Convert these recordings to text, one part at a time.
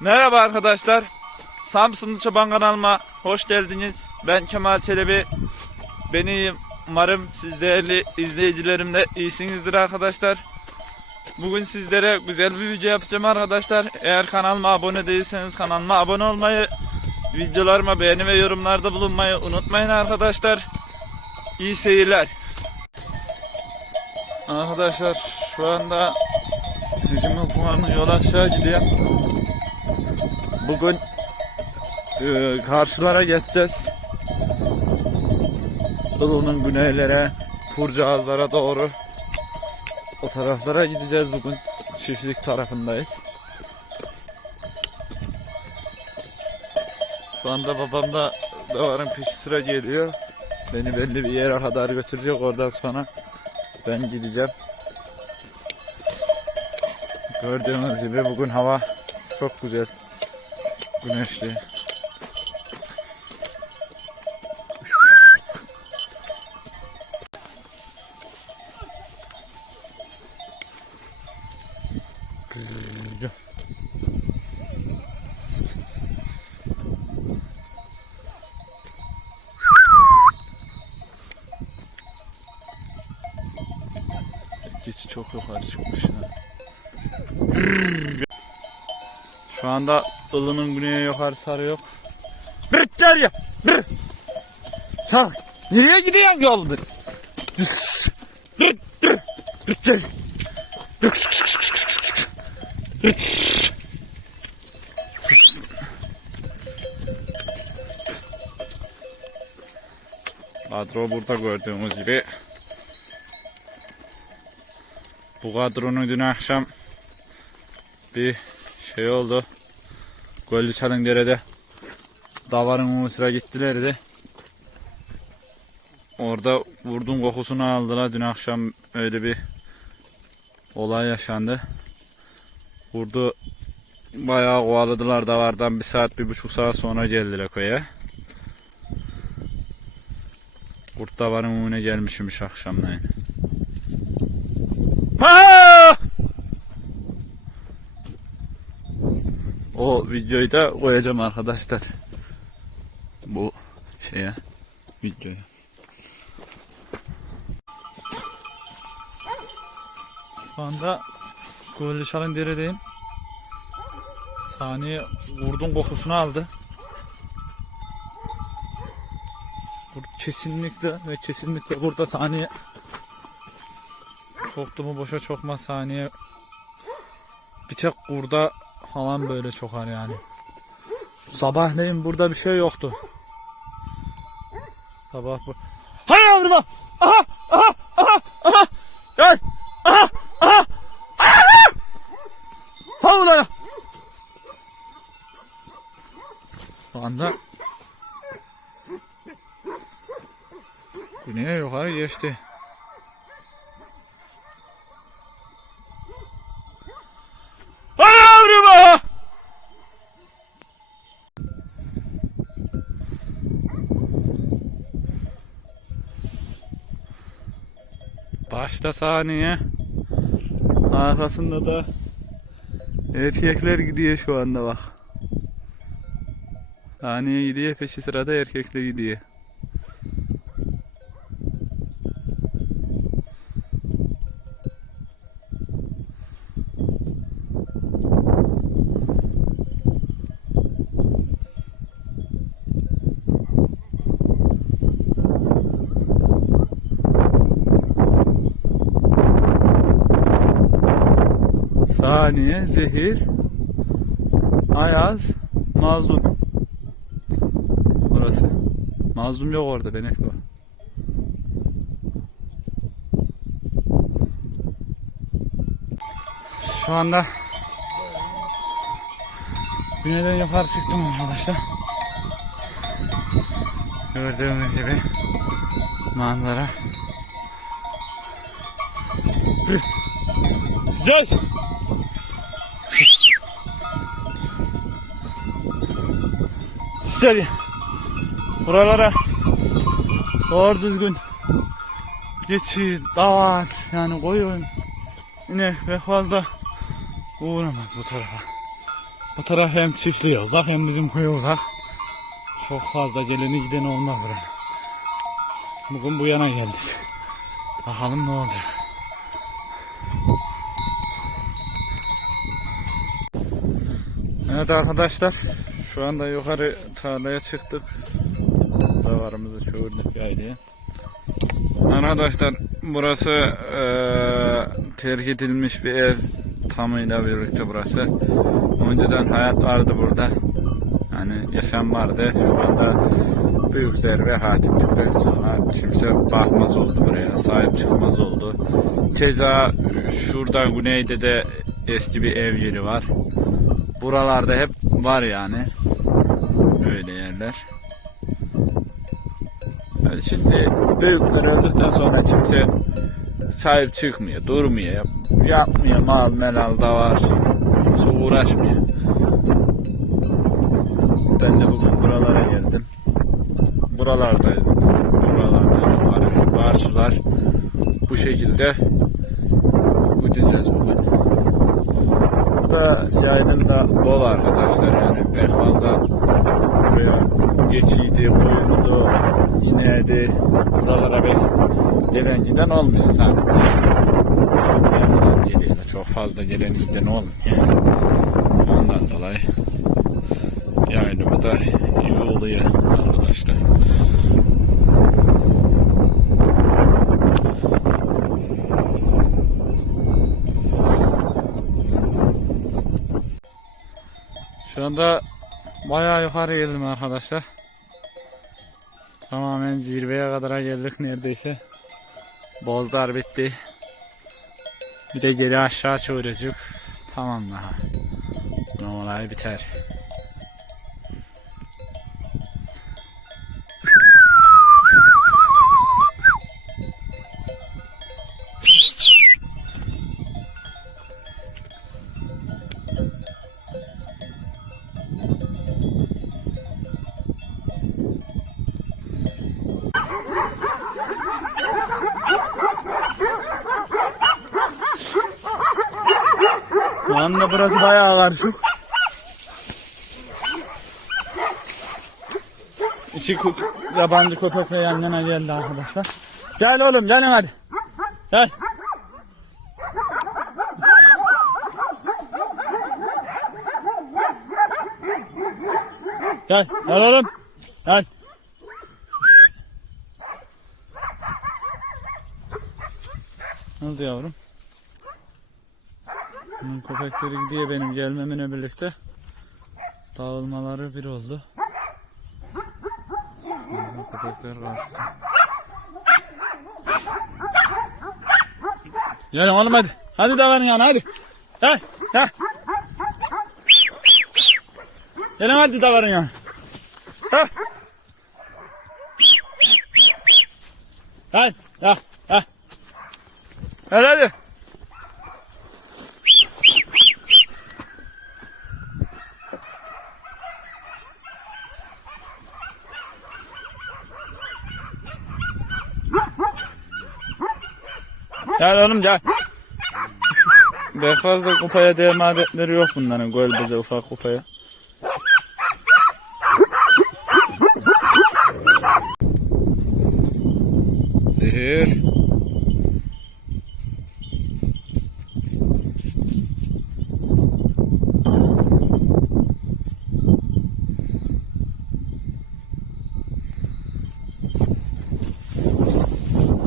Merhaba arkadaşlar. Samsunlu Çoban kanalıma hoş geldiniz. Ben Kemal Çelebi. Beni iyiyim. Umarım siz değerli izleyicilerim de iyisinizdir arkadaşlar. Bugün sizlere güzel bir video yapacağım arkadaşlar. Eğer kanalıma abone değilseniz kanalıma abone olmayı, videolarıma beğeni ve yorumlarda bulunmayı unutmayın arkadaşlar. İyi seyirler. Arkadaşlar şu anda Hücum Kumanı yol aşağı gidiyor. Bugün e, karşılara geçeceğiz. Ilı'nın güneylere, Purcağızlara doğru o taraflara gideceğiz bugün. Çiftlik tarafındayız. Şu anda babam da davarın peşi sıra geliyor. Beni belli bir yere kadar götürecek oradan sonra ben gideceğim. Gördüğünüz gibi bugün hava çok güzel. Güneşli. Güzel. Etkisi çok yukarı çıkmış ya. Şu anda ılının güneye yukarı sarı yok. Bırıklar ya. Bır. Sar. Nereye gidiyorsun yoldur? Dur. Dur. Dur. Dur. Dur. Dur. Kadro burada gördüğümüz gibi. Bu kadronun dün akşam bir şey oldu. Göllü Çalın derede davarın umusuna gittiler de. Orada vurdum kokusunu aldılar. Dün akşam öyle bir olay yaşandı. Vurdu bayağı kovaladılar davardan bir saat bir buçuk saat sonra geldiler köye. Kurt davarın umune gelmişmiş akşamleyin. Videoyu da koyacağım arkadaşlar. Bu şeye videoya. Şu anda Gölüşal'ın deredeyim. Saniye vurdun kokusunu aldı. Kesinlikle ve kesinlikle burada saniye Çoktu mu boşa çokma saniye bir tek kurda falan böyle çokar yani. Sabahleyin burada bir şey yoktu. Sabah bu. Hay yavrum ha! Aha! Aha! Aha! Aha! Gel! Aha! Aha! Aha! Ha ulan! Şu anda Güneye yukarı geçti. Başta saniye. Arkasında da erkekler gidiyor şu anda bak. Saniye gidiyor peşi sırada erkekler gidiyor. Saniye, zehir, ayaz, mazlum. Orası. Mazlum yok orada, benek var. Şu anda Güneyden yukarı çıktım arkadaşlar. Gördüğünüz gibi manzara. Güzel. İşte buralara doğru düzgün geçi, davar yani koyun inek ve fazla uğramaz bu tarafa. Bu taraf hem çiftliğe uzak hem bizim köye uzak. Çok fazla geleni giden olmaz buraya. Bugün bu yana geldik. Bakalım ne olacak. Evet arkadaşlar. Şu anda yukarı tarlaya çıktık. Davarımızı çoğurduk yaylaya. Arkadaşlar burası eee terk edilmiş bir ev tamıyla birlikte burası. Önceden hayat vardı burada. Yani yaşam vardı. Şu anda büyükler vefat ettikten sonra kimse bakmaz oldu buraya. Sahip çıkmaz oldu. Keza şurada güneyde de eski bir ev yeri var. Buralarda hep var yani. Öyle yerler. Yani şimdi büyükler öldükten sonra kimse sahip çıkmıyor, durmuyor, yap- yapmıyor, mal melal da var, kimse uğraşmıyor. Ben de bugün buralara geldim. Buralardayız. Buralarda yukarı şu bu şekilde gideceğiz bugün. Burada yaylım da bol arkadaşlar yani pek fazla buraya geçiydi, koyundu, ineğiydi. Buralara pek gelen giden olmuyor sadece. Geliyor çok fazla gelen giden olmuyor. Ondan dolayı yaylımı da iyi oluyor arkadaşlar. Anda bayağı yukarı geldim arkadaşlar. Tamamen zirveye kadar geldik neredeyse. Bozlar bitti. Bir de geri aşağı çevirecek. Tamam daha. Olay biter. Yanında burası bayağı karışık. İki yabancı köpek ve yana geldi arkadaşlar. Gel oğlum gelin hadi. Gel. Gel, gel oğlum. Gel. Ne oldu yavrum? Köpekleri gidiyor benim gelmemine birlikte. Dağılmaları bir oldu. Şimdi köpekler kaçtı. Gelin oğlum hadi. Hadi davarın yana hadi. Gel gel. Gelin hadi davarın yana. Gel. Gel gel gel. Gel hadi. Gel oğlum gel. Be fazla kupaya değme adetleri yok bunların gol bize ufak kupaya. Zehir.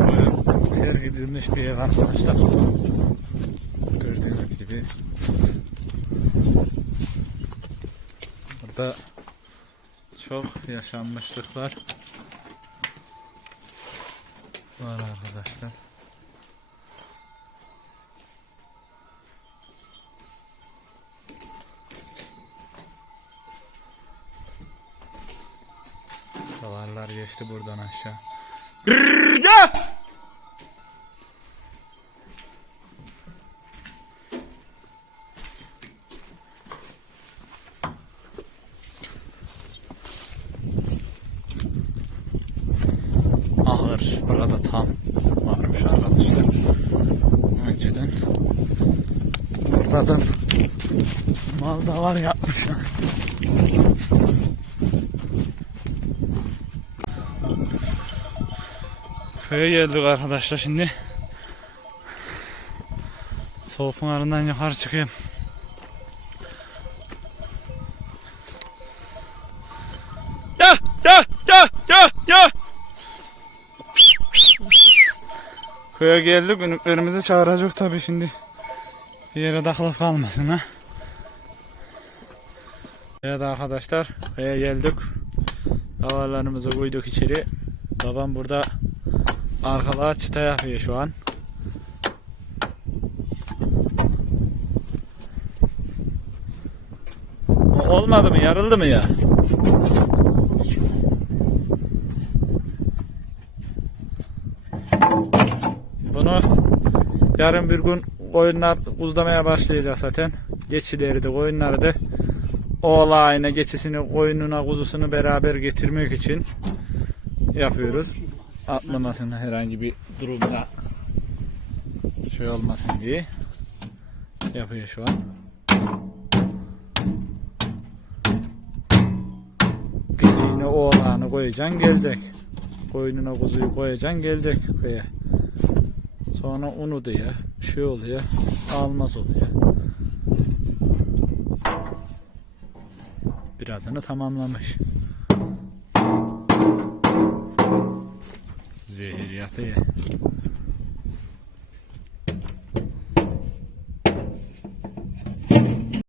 Böyle terk edilmiş bir ev arkadaşlar. Gördüğünüz gibi. Burada çok yaşanmışlıklar var arkadaşlar. Davarlar geçti buradan aşağı. Önceden buradan Mal da var yapmışlar. Köye geldik arkadaşlar şimdi. Soğuk pınarından yukarı çıkayım. Köye geldik ünlüklerimizi çağıracak tabii şimdi. Bir yere takılıp kalmasın ha. Evet arkadaşlar köye geldik. Havalarımızı koyduk içeri. Babam burada arkalığa çıta yapıyor şu an. Olmadı mı? Yarıldı mı ya? Yarın bir gün koyunlar uzlamaya başlayacak zaten. Geçileri de koyunları da oğlağına geçisini koyununa kuzusunu beraber getirmek için yapıyoruz. Atlamasın herhangi bir durumda şey olmasın diye yapıyor şu an. Geciğine oğlağını koyacaksın gelecek. Koyununa kuzuyu koyacaksın gelecek köye. Sonra unu diye şey oluyor. Almaz oluyor. Birazını tamamlamış. Zehir yapıyor.